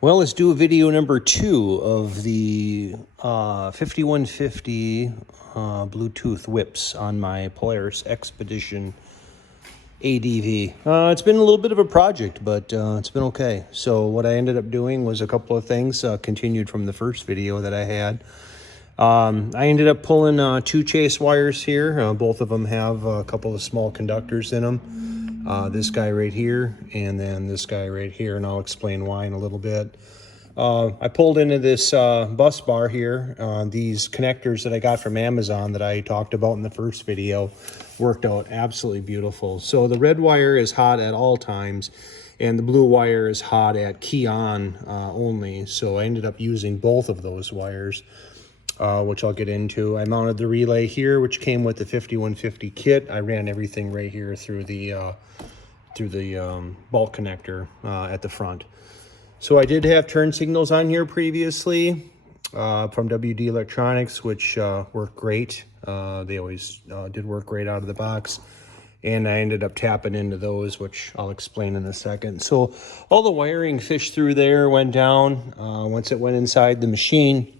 Well, let's do video number 2 of the 5150 Bluetooth whips on my Polaris Expedition ADV. It's been a little bit of a project, but it's been okay. So what I ended up doing was a couple of things continued from the first video that I had. I ended up pulling 2 chase wires here. Both of them have a couple of small conductors in them. This guy right here, and then this guy right here, and I'll explain why in a little bit. I pulled into this bus bar here. These connectors that I got from Amazon that I talked about in the first video worked out absolutely beautiful. So the red wire is hot at all times, and the blue wire is hot at key on only. So I ended up using both of those wires, which I'll get into. I mounted the relay here, which came with the 5150 kit. I ran everything right here through the bulk connector at the front. So I did have turn signals on here previously from WD Electronics, which worked great. They always did work great out of the box. And I ended up tapping into those, which I'll explain in a second. So all the wiring fished through there, went down. Once it went inside the machine,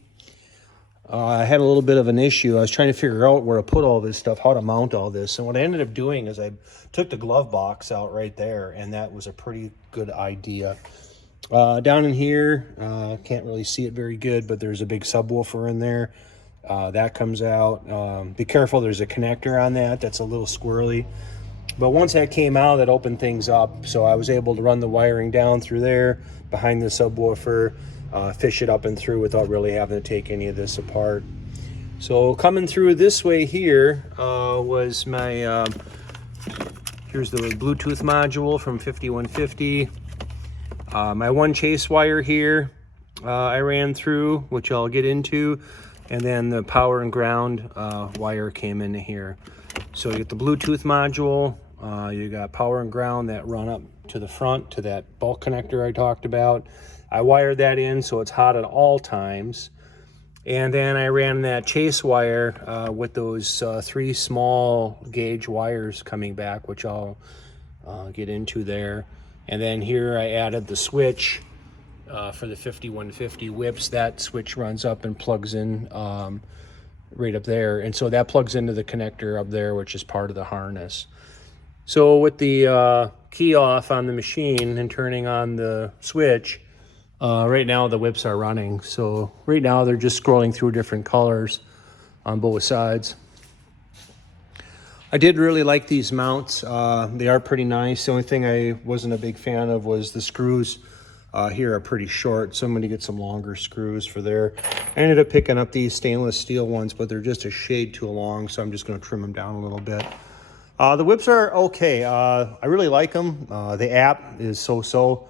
I had a little bit of an issue. I was trying to figure out where to put all this stuff, how to mount all this. And what I ended up doing is I took the glove box out right there, and that was a pretty good idea. Down in here, can't really see it very good, but there's a big subwoofer in there. That comes out. Be careful, there's a connector on that. That's a little squirrely. But once that came out, that opened things up. So I was able to run the wiring down through there, behind the subwoofer, fish it up and through without really having to take any of this apart. So coming through this way here was my, here's the Bluetooth module from 5150. My 1 chase wire here I ran through, which I'll get into, and then the power and ground wire came into here. So you get the Bluetooth module, you got power and ground that run up to the front to that bulk connector I talked about. I wired that in so it's hot at all times. And then I ran that chase wire with those 3 small gauge wires coming back, which I'll get into there. And then here I added the switch for the 5150 whips. That switch runs up and plugs in right up there. And so that plugs into the connector up there, which is part of the harness. So with the key off on the machine and turning on the switch, right now the whips are running. So right now they're just scrolling through different colors on both sides. I did really like these mounts. They are pretty nice. The only thing I wasn't a big fan of was the screws here are pretty short. So I'm going to get some longer screws for there. I ended up picking up these stainless steel ones, but they're just a shade too long, so I'm just going to trim them down a little bit. The whips are okay. I really like them. The app is so-so.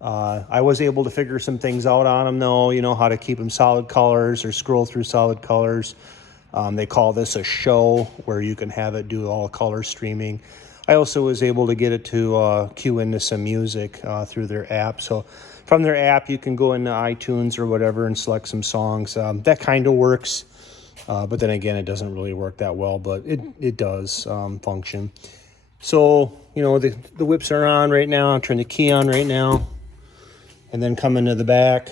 I was able to figure some things out on them though, you know, how to keep them solid colors or scroll through solid colors. They call this a show, where you can have it do all color streaming. I also was able to get it to cue into some music through their app. So from their app, you can go into iTunes or whatever and select some songs. That kind of works, but then again, it doesn't really work that well, but it does function. So, you know, the whips are on right now. I'll turn the key on right now, and then come into the back.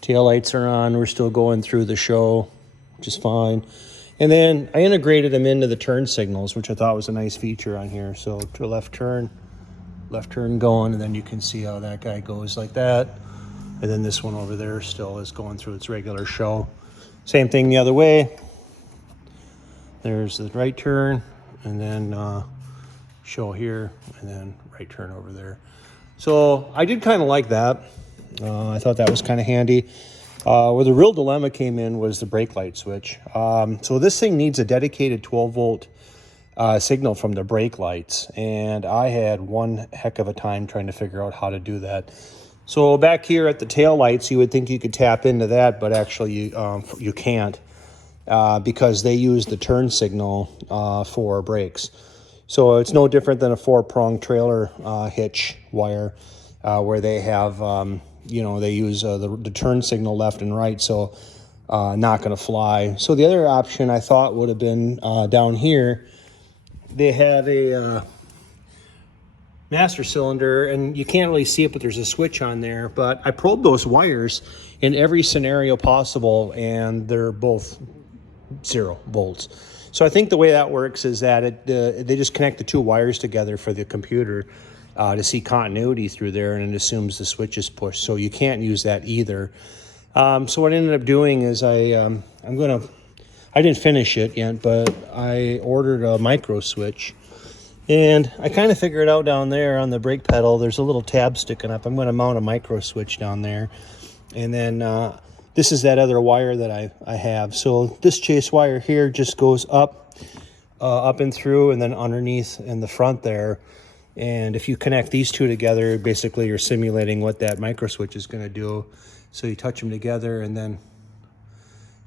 Tail lights are on. We're still going through the show, which is fine. And then I integrated them into the turn signals, which I thought was a nice feature on here. So to left turn going, and then you can see how that guy goes like that. And then this one over there still is going through its regular show. Same thing the other way. There's the right turn, and then show here, and then right turn over there. So I did kind of like that. I thought that was kind of handy. Where the real dilemma came in was the brake light switch. So this thing needs a dedicated 12-volt signal from the brake lights, and I had one heck of a time trying to figure out how to do that. So back here at the tail lights, you would think you could tap into that, but actually you can't because they use the turn signal for brakes. So it's no different than a 4-prong trailer hitch wire where they have you know, they use the turn signal left and right, so not going to fly. So the other option I thought would have been down here. They have a master cylinder, and you can't really see it, but there's a switch on there. But I probed those wires in every scenario possible, and they're both 0 volts. So I think the way that works is that they just connect the 2 wires together for the computer to see continuity through there, and it assumes the switch is pushed. So you can't use that either. So what I ended up doing is I didn't finish it yet, but I ordered a micro switch. And I kind of figured out down there on the brake pedal, there's a little tab sticking up. I'm going to mount a micro switch down there. And then this is that other wire that I have. So this chase wire here just goes up and through, and then underneath in the front there. And if you connect these 2 together, basically you're simulating what that micro switch is going to do. So you touch them together, and then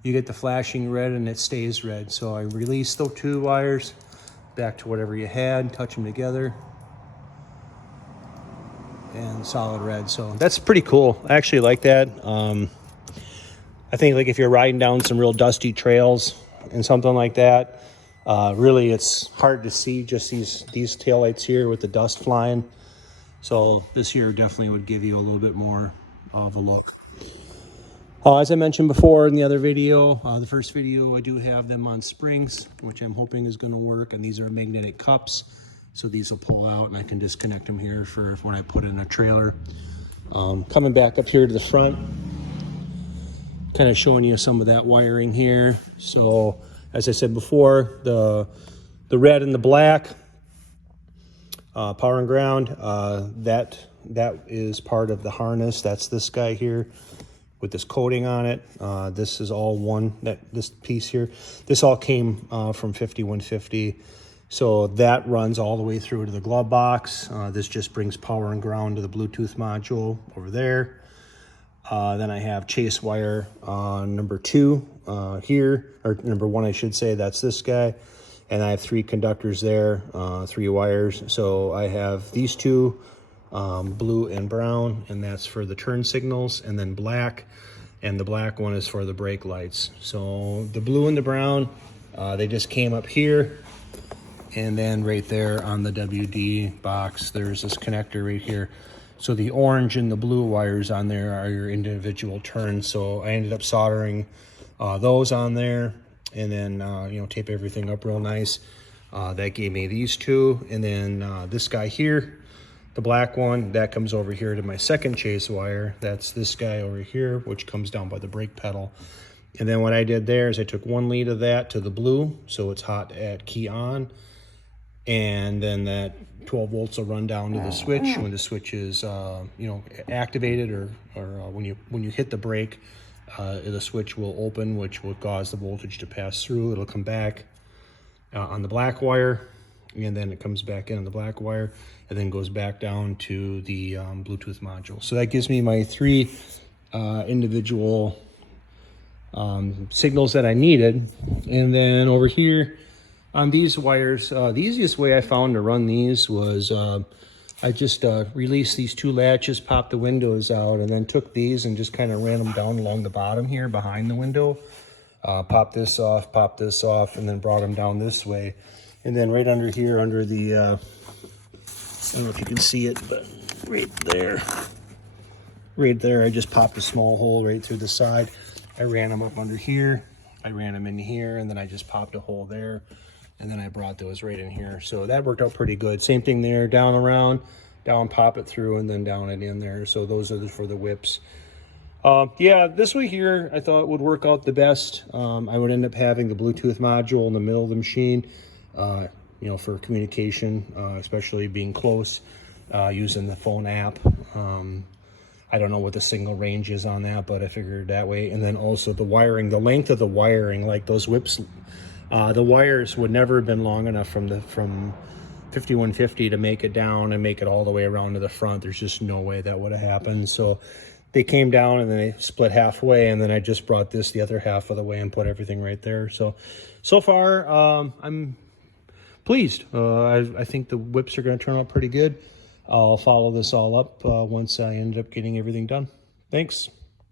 you get the flashing red, and it stays red. So I release those 2 wires back to whatever you had, touch them together, and solid red. So that's pretty cool. I actually like that. I think like if you're riding down some real dusty trails and something like that, really it's hard to see just these taillights here with the dust flying. So this here definitely would give you a little bit more of a look. As I mentioned before in the other video, the first video, I do have them on springs, which I'm hoping is going to work. And these are magnetic cups, so these will pull out, and I can disconnect them here for when I put in a trailer. Coming back up here to the front, kind of showing you some of that wiring here. So as I said before, the red and the black, power and ground, that is part of the harness. That's this guy here with this coating on it. This is all one, this piece here. This all came from 5150. So that runs all the way through to the glove box. This just brings power and ground to the Bluetooth module over there. Then I have chase wire number 2 here, or number 1 I should say, that's this guy. And I have 3 conductors there, 3 wires. So I have these 2, blue and brown, and that's for the turn signals, and then black, and the black one is for the brake lights. So the blue and the brown, they just came up here, and then right there on the WD box, there's this connector right here. So the orange and the blue wires on there are your individual turns. So I ended up soldering those on there, and then tape everything up real nice. That gave me these 2, and then this guy here, the black one, that comes over here to my second chase wire. That's this guy over here, which comes down by the brake pedal. And then what I did there is I took 1 lead of that to the blue, so it's hot at key on. And then that 12 volts will run down to the switch. When the switch is activated, or when you hit the brake, the switch will open, which will cause the voltage to pass through. It'll come back on the black wire, and then it comes back in on the black wire, and then goes back down to the Bluetooth module. So that gives me my 3 individual signals that I needed. And then over here on these wires, the easiest way I found to run these was I just released these 2 latches, popped the windows out, and then took these and just kind of ran them down along the bottom here behind the window. Pop this off, and then brought them down this way. And then right under here, under the, I don't know if you can see it, but right there, I just popped a small hole right through the side. I ran them up under here, I ran them in here, and then I just popped a hole there, and then I brought those right in here. So that worked out pretty good. Same thing there, down around, down, pop it through, and then down and in there. So those are for the whips. Yeah, this way here I thought would work out the best. I would end up having the Bluetooth module in the middle of the machine, for communication, especially being close, using the phone app. I don't know what the signal range is on that, but I figured that way. And then also the wiring, the length of the wiring, like those whips, the wires would never have been long enough from 5150 to make it down and make it all the way around to the front. There's just no way that would have happened. So they came down and then they split halfway, and then I just brought this the other half of the way and put everything right there. So far, I'm pleased. I think the whips are going to turn out pretty good. I'll follow this all up once I end up getting everything done. Thanks.